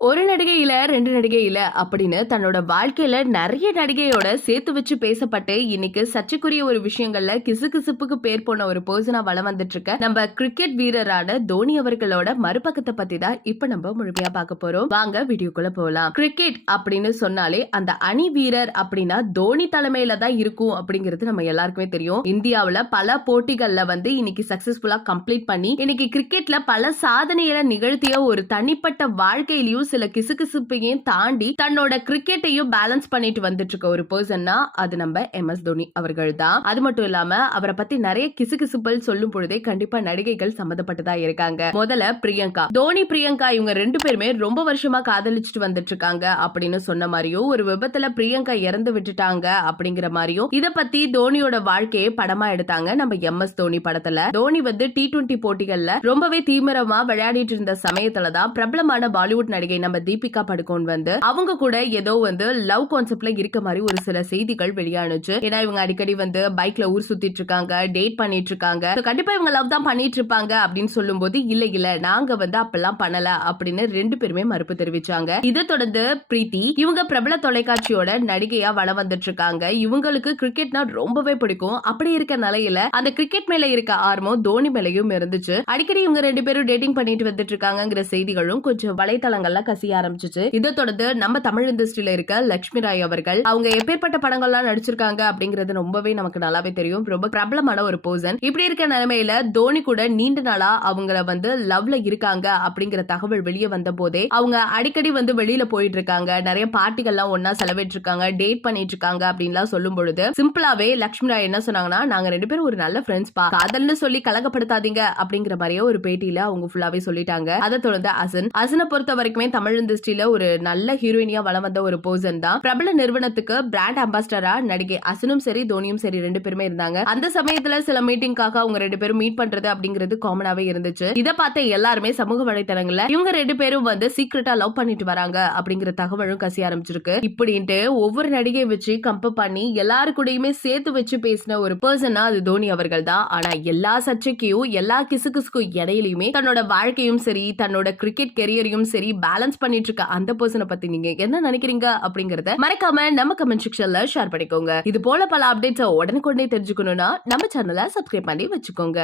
ஒரு நடிகை இல்ல, 2 நடிகை இல்ல அப்படின்னு தன்னோட வாழ்க்கையில நெறைய நடிகையோட சேர்த்து வச்சு பேசப்பட்டு, இன்னைக்கு சர்ச்சைக்குரிய ஒரு விஷயங்கள்ல கிசுகிசுப்புக்கு பேர் போன ஒரு பெர்சனா வலம் வந்துட்டு இருக்க நம்ம கிரிக்கெட் வீரரான தோனி அவர்களோட மறுபக்கத்த பத்தி தான் இப்ப நம்ம முழுமையா பார்க்க போறோம். வாங்க வீடியோக்குள்ள போலாம். கிரிக்கெட் அப்படின்னு சொன்னாலே அந்த அணி வீரர் அப்படின்னா தோனி தலைமையில தான் இருக்கும் அப்படிங்கிறது நம்ம எல்லாருக்குமே தெரியும். இந்தியாவுல பல போட்டிகள்ல வந்து இன்னைக்கு சக்சஸ்ஃபுல்லா கம்ப்ளீட் பண்ணி இன்னைக்கு கிரிக்கெட்ல பல சாதனைகளை நிகழ்த்திய ஒரு தனிப்பட்ட வாழ்க்கையிலயும் சில கிசுகிசுப்பையும் தாண்டி தன்னோட கிரிக்கெட்டையும் பேலன்ஸ் பண்ணிட்டு வந்துட்டு இருக்க ஒரு பர்சன்னா அது நம்ம MS தோனி அவர்கள் தான். அது மட்டும் இல்லாம அவரை பத்தி நிறைய கிசுகிசுப்பல் சொல்லும் பொழுதே கண்டிப்பா நடிகைகள் சம்மந்தப்பட்டதா இருக்காங்க. முதல்ல பிரியங்கா, தோனி பிரியங்கா இவங்க 2 பேருமே ரொம்ப வருஷமா காதலிச்சுட்டு வந்துட்டு இருக்காங்க அப்படின்னு சொன்ன மாதிரியும், ஒரு விபத்துல பிரியங்கா இறந்து விட்டுட்டாங்க அப்படிங்கிற மாதிரியும் இத பத்தி தோனியோட வாழ்க்கையை படமா எடுத்தாங்க நம்ம MS தோனி படத்துல. தோனி வந்து T20 போட்டிகள்ல ரொம்பவே தீவிரமா விளையாடிட்டு இருந்த சமயத்துலதான் பிரபலமான பாலிவுட் நடிகை நம்ம தீபிகா படுகோன் வந்து அவங்க கூட ஏதோ வந்து லவ் கான்செப்ட்ல இருக்க மாதிரி ஒரு சில செய்திகள் வெளியானுச்சு. ஏன்னா இவங்க அடிக்கடி வந்து பைக்ல ஊர் சுத்திட்டு இருக்காங்க, டேட் பண்ணிட்டு இருக்காங்க, கண்டிப்பா இவங்க லவ் தான் பண்ணிட்டு இருப்பாங்க அப்படின்னு சொல்லும் போது இல்ல நாங்க வந்து அப்பெல்லாம் பண்ணல அப்படின்னு 2 பேருமே மறுப்பு தெரிவிச்சாங்க. இதை தொடர்ந்து பிரீத்தி இவங்க பிரபல தொலைக்காட்சியோட நடிகையா வளம் வந்துட்டு இருக்காங்க. இவங்களுக்கு கிரிக்கெட்னா ரொம்பவே பிடிக்கும். அப்படி இருக்க நிலையில அந்த கிரிக்கெட் மேல இருக்க ஆர்வம் தோனி மேலையும் இருந்துச்சு. அடிக்கடி இவங்க 2 பேரும் டேட்டிங் பண்ணிட்டு வந்துட்டு இருக்காங்கிற செய்திகளும் கொஞ்சம் வலைத்தளங்கள்ல கசிய ஆரம்பிச்சிச்சு. இதை தொடர்ந்து நம்ம தமிழ் இண்டஸ்ட்ரியில இருக்க லட்சுமி ராய் அவர்கள் அவங்க எப்பேற்பட்ட படங்கள்லாம் நடிச்சிருக்காங்க அப்படிங்கிறது ரொம்பவே நமக்கு நல்லாவே தெரியும். ரொம்ப பிரபலமான ஒரு பர்சன். இப்படி இருக்க நிலைமையில தோனி கூட நீண்ட நாளா அவங்கள வந்து லவ்ல இருக்காங்க அப்படிங்கிற தகவல் வெளியே வந்த போதே அவங்க அடிக்கடி வந்து வெளியில போயிட்டு இருக்காங்க, நிறைய பார்ட்டிகள்லாம் ஒன்னா செலவிட்டு இருக்காங்க, டேட் பண்ணிட்டு இருக்காங்க அப்படின்லாம் சொல்லும் பொழுது சிம்பிளாவே லட்சுமி ராய் என்ன சொன்னாங்கன்னா, நாங்க 2 பேரும் ஒரு நல்ல ஃப்ரெண்ட்ஸ் பா, காதல்னு சொல்லி கலகப்படுத்தாதீங்க அப்படிங்கிற மாதிரியே ஒரு பேட்டியில அவங்க ஃபுல்லாவே சொல்லிட்டாங்க. அதை தொடர்ந்து அசனை பொறுத்த வரைக்குமே தமிழ் இண்டஸ்ட்ரியில ஒரு நல்ல ஹீரோயினியா வளம் வந்த ஒரு பர்சன் தான். பிரபல நிறுவனத்துக்கு பிராண்ட் அம்பாசிடரா நடிகை அசனும் சரி தோனியும் சரி 2 பேருமே இருந்தாங்க. அந்த சமயத்துல சில மீட்டிங்காக அவங்க 2 பேரும் மீட் பண்றது அப்படிங்கிறது காமனாவே இருந்துச்சு. இத பார்த்த எல்லாருமே சமூக வலைதளங்கள்ல இவங்க 2 பேரும் வந்து சீக்கிரட்டா லவ் பண்ணிட்டு வராங்க அப்படிங்கிற தகவலும் கசிய ஆரம்பிச்சிருக்கு. இப்படின்ட்டு ஒவ்வொரு நடிகை வச்சு கம்பேர் பண்ணி எல்லாரு கூடயுமே சேர்த்து வச்சு பேசின ஒரு பர்சனா அது தோனி அவர்கள் தான். ஆனா எல்லா சர்ச்சைக்கும் எல்லா கிசுகிசுக்கும் இடையிலுமே தன்னோட வாழ்க்கையும் சரி தன்னோட கிரிக்கெட் கெரியரையும் சரி பேலன்ஸ் பண்ணிட்டு இருக்க அந்த பர்சனை பத்தி நீங்க என்ன நினைக்கிறீங்க அப்படிங்கறத மறக்காம நம்ம கமெண்ட் செக்ஷன்ல ஷேர் பண்ணிக்கோங்க. இது போல பல அப்டேட்ஸ் உடனுக்குடனே தெரிஞ்சுக்கணும்னா நம்ம சேனலை சப்ஸ்கிரைப் பண்ணி வச்சுக்கோங்க.